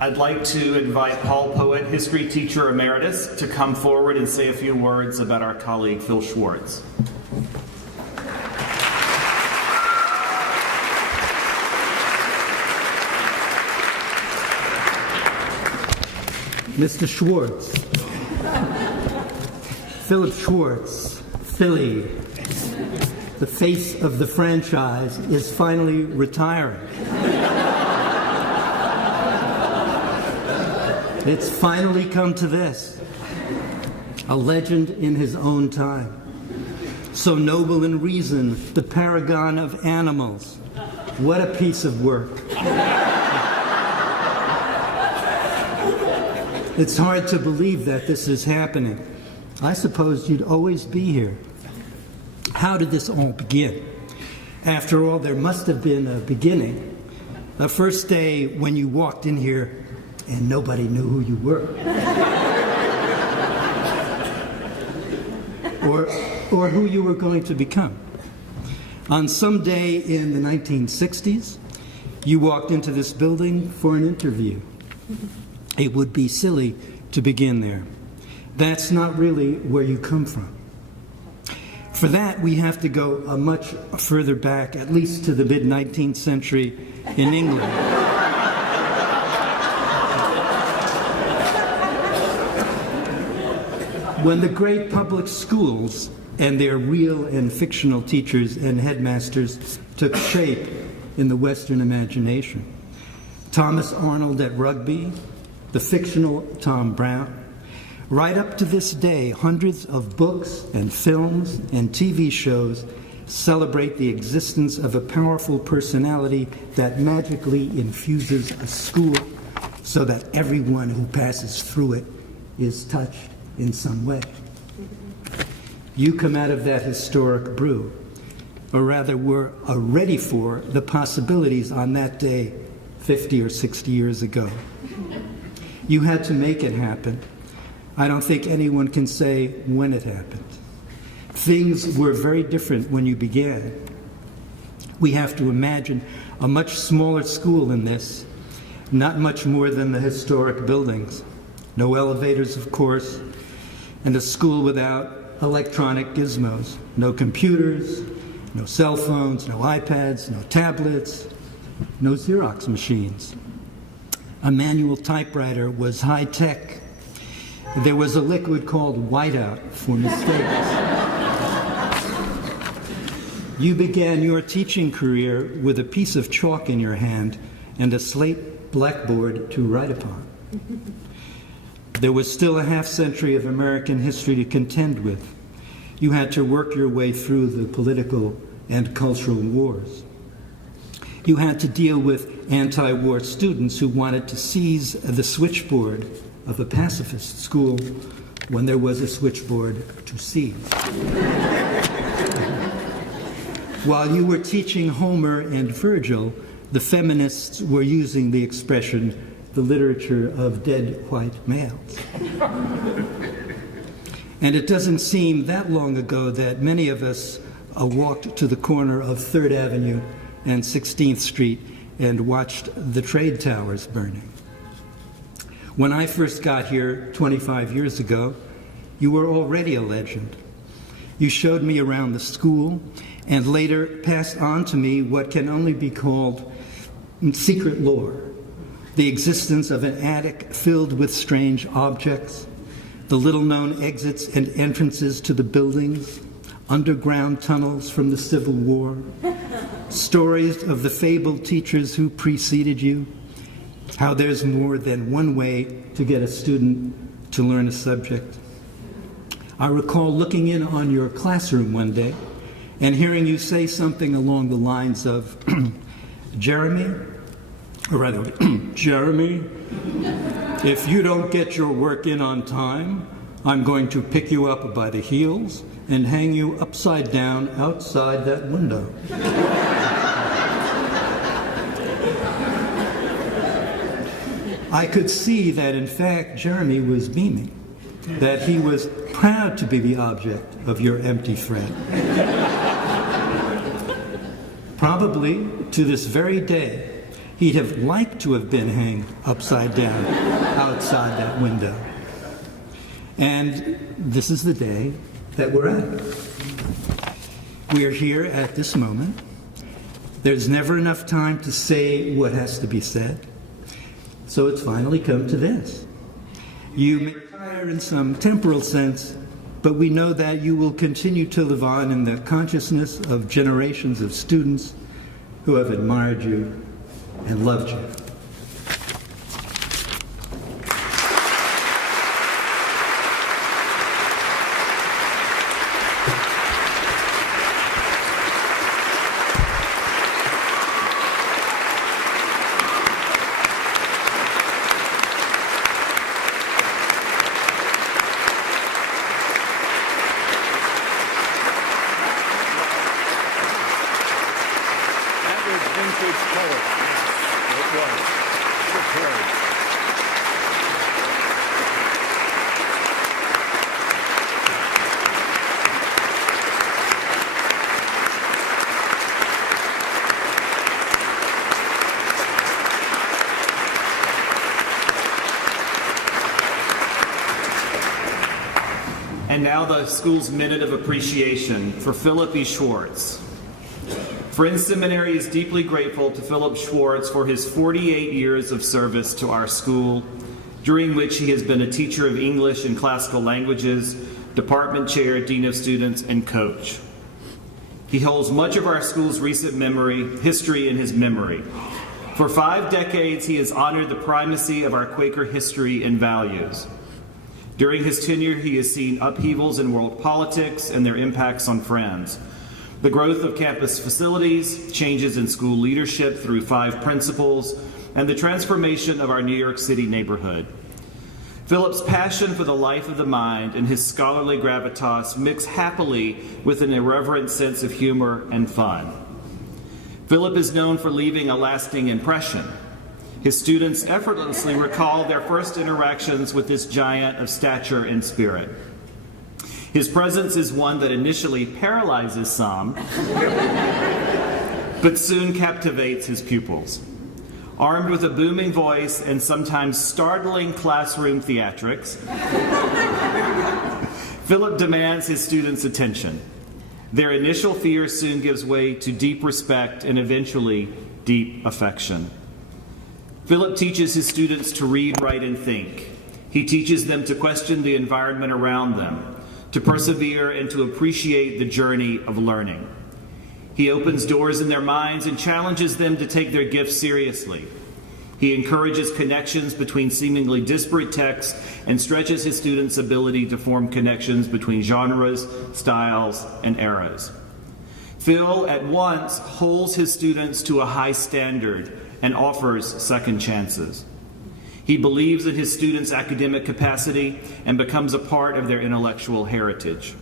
I'd like to invite Paul Poet, History Teacher Emeritus, to come forward and say a few words about our colleague Phil Schwartz. Mr. Schwartz, Philip Schwartz, Philly, the face of the franchise, is finally retiring. It's finally come to this. A legend in his own time. So noble in reason, the paragon of animals. What a piece of work. It's hard to believe that this is happening. I supposed you'd always be here. How did this all begin? After all, there must have been a beginning. The first day when you walked in here and nobody knew who you were. or who you were going to become. On some day in the 1960s, you walked into this building for an interview. It would be silly to begin there. That's not really where you come from. For that, we have to go much further back, at least to the mid-19th century in England. When the great public schools and their real and fictional teachers and headmasters took shape in the Western imagination. Thomas Arnold at Rugby, the fictional Tom Brown. Right up to this day, hundreds of books and films and TV shows celebrate the existence of a powerful personality that magically infuses a school so that everyone who passes through it is touched in some way. You come out of that historic brew, or rather were ready for the possibilities on that day 50 or 60 years ago. You had to make it happen. I don't think anyone can say when it happened. Things were very different when you began. We have to imagine a much smaller school than this, not much more than the historic buildings. No elevators, of course, and a school without electronic gizmos. No computers, no cell phones, no iPads, no tablets, no Xerox machines. A manual typewriter was high tech. There was a liquid called whiteout for mistakes. You began your teaching career with a piece of chalk in your hand and a slate blackboard to write upon. There was still a half-century of American history to contend with. You had to work your way through the political and cultural wars. You had to deal with anti-war students who wanted to seize the switchboard of a pacifist school when there was a switchboard to seize. While you were teaching Homer and Virgil, the feminists were using the expression, the literature of dead white males. And it doesn't seem that long ago that many of us walked to the corner of 3rd Avenue and 16th Street and watched the trade towers burning. When I first got here 25 years ago, you were already a legend. You showed me around the school and later passed on to me what can only be called secret lore, the existence of an attic filled with strange objects, the little-known exits and entrances to the buildings, underground tunnels from the Civil War, stories of the fabled teachers who preceded you, how there's more than one way to get a student to learn a subject. I recall looking in on your classroom one day and hearing you say something along the lines of, Jeremy, if you don't get your work in on time, I'm going to pick you up by the heels and hang you upside down outside that window. I could see that, in fact, Jeremy was beaming, that he was proud to be the object of your empty threat. Probably, to this very day, he'd have liked to have been hanged upside down outside that window. And this is the day that we're at. We are here at this moment. There's never enough time to say what has to be said. So it's finally come to this. You may retire in some temporal sense, but we know that you will continue to live on in the consciousness of generations of students who have admired you and loved you. And now the school's minute of appreciation for Philip E. Schwartz. Friends Seminary is deeply grateful to Philip Schwartz for his 48 years of service to our school, during which he has been a teacher of English and classical languages, department chair, dean of students, and coach. He holds much of our school's recent history in his memory. For 5 decades, he has honored the primacy of our Quaker history and values. During his tenure, he has seen upheavals in world politics and their impacts on Friends, the growth of campus facilities, changes in school leadership through 5 principles, and the transformation of our New York City neighborhood. Philip's passion for the life of the mind and his scholarly gravitas mix happily with an irreverent sense of humor and fun. Philip is known for leaving a lasting impression. His students effortlessly recall their first interactions with this giant of stature and spirit. His presence is one that initially paralyzes some, but soon captivates his pupils. Armed with a booming voice and sometimes startling classroom theatrics, Philip demands his students' attention. Their initial fear soon gives way to deep respect and eventually deep affection. Philip teaches his students to read, write, and think. He teaches them to question the environment around them, to persevere, and to appreciate the journey of learning. He opens doors in their minds and challenges them to take their gifts seriously. He encourages connections between seemingly disparate texts and stretches his students' ability to form connections between genres, styles, and eras. Phil at once holds his students to a high standard and offers second chances. He believes in his students' academic capacity and becomes a part of their intellectual heritage.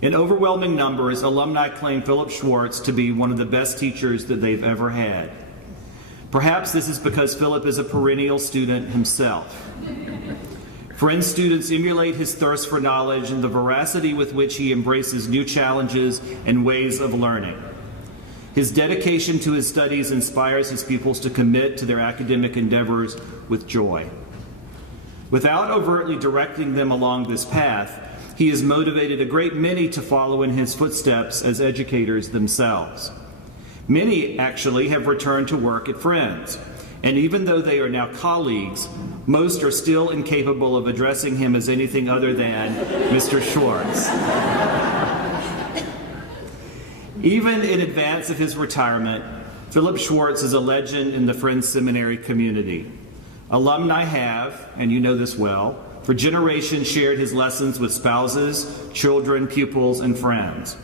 In overwhelming numbers, alumni claim Philip Schwartz to be one of the best teachers that they've ever had. Perhaps this is because Philip is a perennial student himself. Friends students emulate his thirst for knowledge and the veracity with which he embraces new challenges and ways of learning. His dedication to his studies inspires his pupils to commit to their academic endeavors with joy. Without overtly directing them along this path, he has motivated a great many to follow in his footsteps as educators themselves. Many, actually, have returned to work at Friends, and even though they are now colleagues, most are still incapable of addressing him as anything other than Mr. Schwartz. Even in advance of his retirement, Philip Schwartz is a legend in the Friends Seminary community. Alumni have, and you know this well, for generations shared his lessons with spouses, children, pupils, and friends.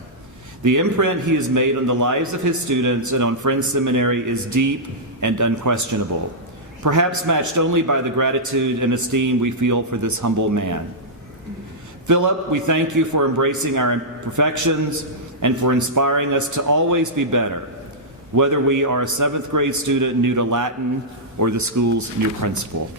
The imprint he has made on the lives of his students and on Friends Seminary is deep and unquestionable, perhaps matched only by the gratitude and esteem we feel for this humble man. Philip, we thank you for embracing our imperfections and for inspiring us to always be better, whether we are a 7th grade student new to Latin or the school's new principal.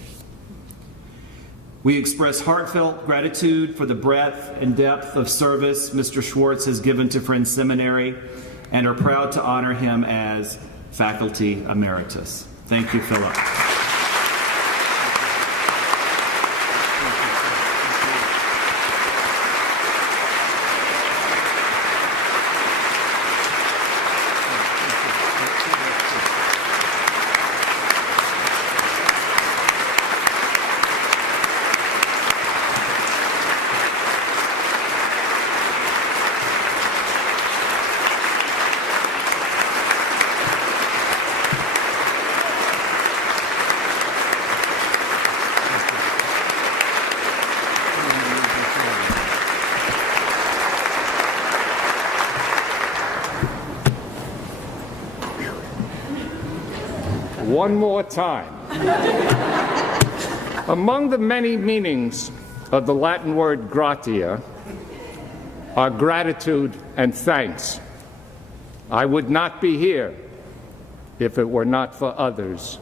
We express heartfelt gratitude for the breadth and depth of service Mr. Schwartz has given to Friends Seminary and are proud to honor him as Faculty Emeritus. Thank you, Philip. One more time. Among the many meanings of the Latin word gratia are gratitude and thanks. I would not be here if it were not for others.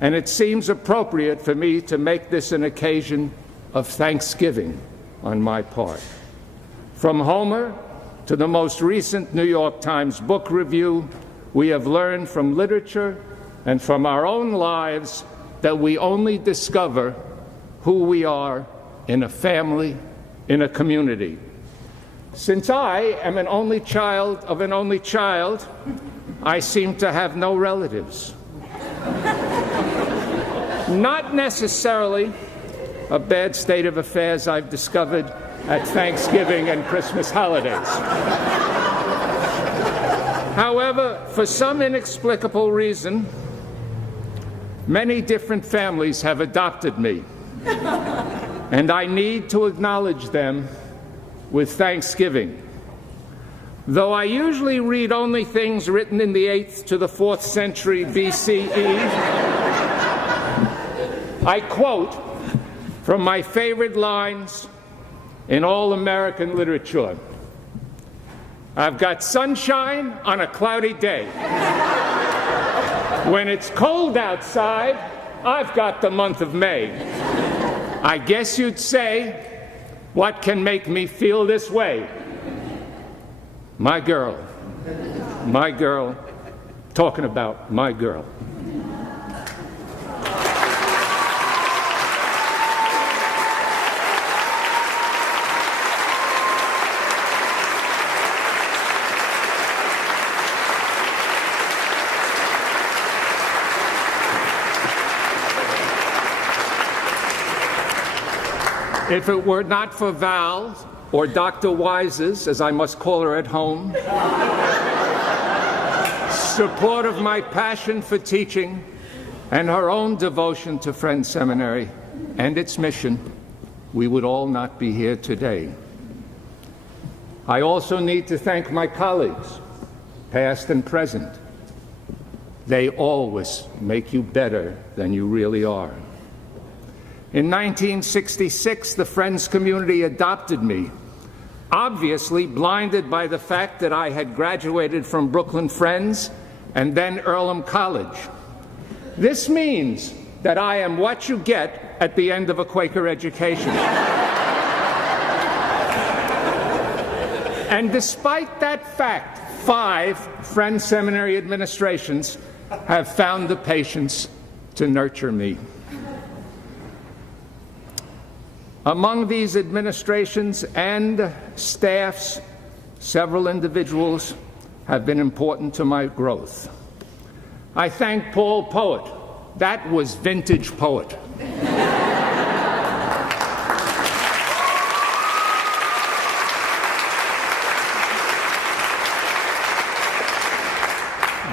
And it seems appropriate for me to make this an occasion of thanksgiving on my part. From Homer to the most recent New York Times book review, we have learned from literature and from our own lives that we only discover who we are in a family, in a community. Since I am an only child of an only child, I seem to have no relatives. Not necessarily a bad state of affairs I've discovered at Thanksgiving and Christmas holidays. However, for some inexplicable reason, many different families have adopted me, and I need to acknowledge them with thanksgiving. Though I usually read only things written in the 8th to the 4th century BCE, I quote from my favorite lines in all American literature. I've got sunshine on a cloudy day. When it's cold outside, I've got the month of May. I guess you'd say, what can make me feel this way? My girl, talking about my girl. If it were not for Val, or Dr. Wise's, as I must call her at home, support of my passion for teaching, and her own devotion to Friends Seminary and its mission, we would all not be here today. I also need to thank my colleagues, past and present. They always make you better than you really are. In 1966, the Friends community adopted me, obviously blinded by the fact that I had graduated from Brooklyn Friends and then Earlham College. This means that I am what you get at the end of a Quaker education. And despite that fact, 5 Friends Seminary administrations have found the patience to nurture me. Among these administrations and staffs, several individuals have been important to my growth. I thank Paul Poet. That was vintage Poet.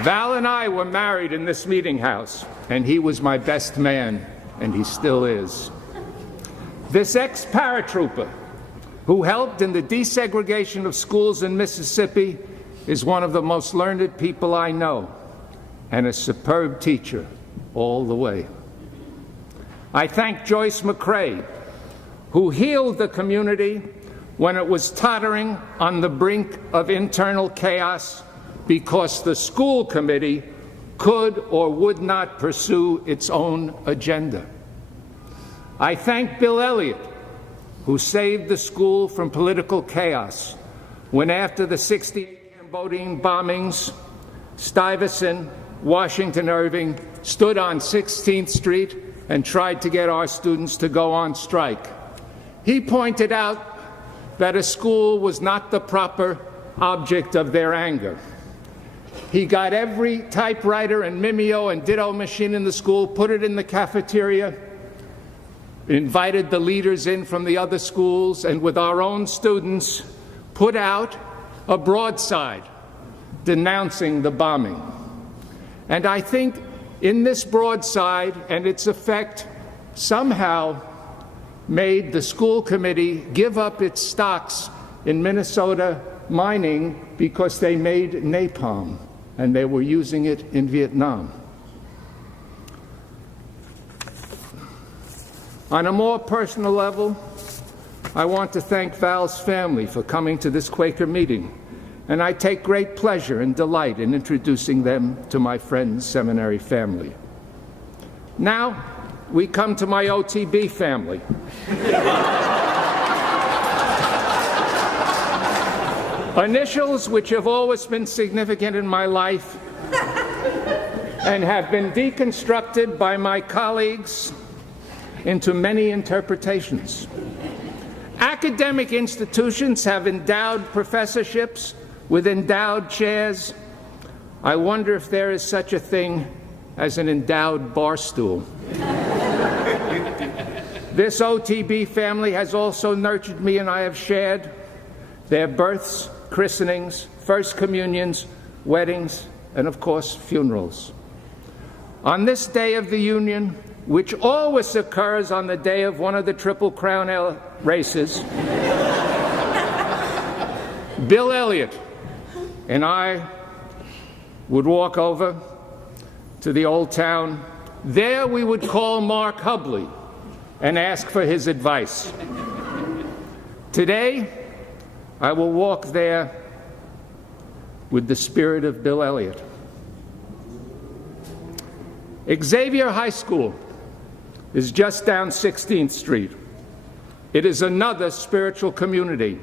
Val and I were married in this meeting house, and he was my best man, and he still is. This ex-paratrooper who helped in the desegregation of schools in Mississippi is one of the most learned people I know and a superb teacher all the way. I thank Joyce McCrae, who healed the community when it was tottering on the brink of internal chaos because the school committee could or would not pursue its own agenda. I thank Bill Elliott, who saved the school from political chaos when, after the '68 Cambodian bombings, Stuyvesant, Washington Irving stood on 16th Street and tried to get our students to go on strike. He pointed out that a school was not the proper object of their anger. He got every typewriter and Mimeo and ditto machine in the school, put it in the cafeteria, invited the leaders in from the other schools, and with our own students, put out a broadside denouncing the bombing. And I think in this broadside and its effect somehow made the school committee give up its stocks in Minnesota mining because they made napalm and they were using it in Vietnam. On a more personal level, I want to thank Val's family for coming to this Quaker meeting, and I take great pleasure and delight in introducing them to my friend's seminary family. Now, we come to my OTB family. Initials which have always been significant in my life and have been deconstructed by my colleagues into many interpretations. Academic institutions have endowed professorships with endowed chairs. I wonder if there is such a thing as an endowed bar stool. This OTB family has also nurtured me, and I have shared their births, christenings, first communions, weddings, and of course, funerals. On this day of the Union, which always occurs on the day of one of the Triple Crown races, Bill Elliott and I would walk over to the old town. There we would call Mark Hubley and ask for his advice. Today, I will walk there with the spirit of Bill Elliott. Xavier High School is just down 16th Street. It is another spiritual community.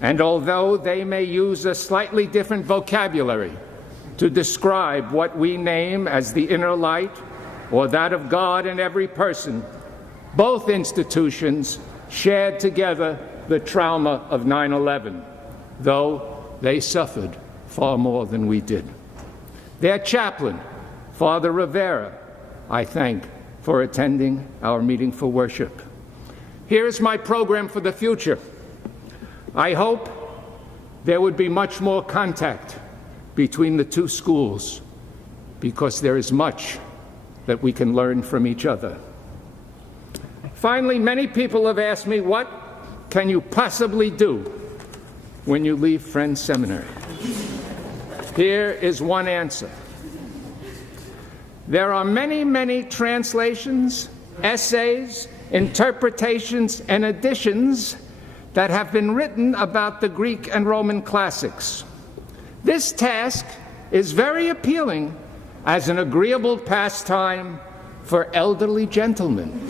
And although they may use a slightly different vocabulary to describe what we name as the inner light or that of God in every person, both institutions shared together the trauma of 9/11, though they suffered far more than we did. Their chaplain, Father Rivera, I thank for attending our meeting for worship. Here is my program for the future. I hope there would be much more contact between the two schools, because there is much that we can learn from each other. Finally, many people have asked me, what can you possibly do when you leave Friends Seminary? Here is one answer. There are many, many translations, essays, interpretations, and editions that have been written about the Greek and Roman classics. This task is very appealing as an agreeable pastime for elderly gentlemen.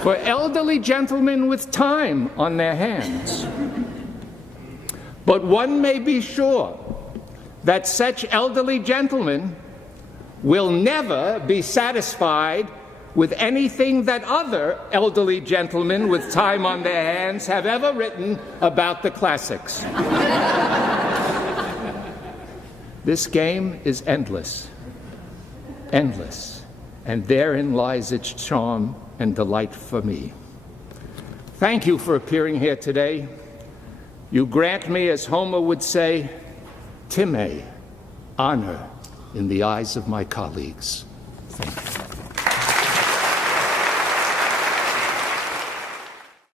For elderly gentlemen with time on their hands. But one may be sure that such elderly gentlemen will never be satisfied with anything that other elderly gentlemen with time on their hands have ever written about the classics. This game is endless, endless, and therein lies its charm and delight for me. Thank you for appearing here today. You grant me, as Homer would say, time, honor in the eyes of my colleagues. Thank you.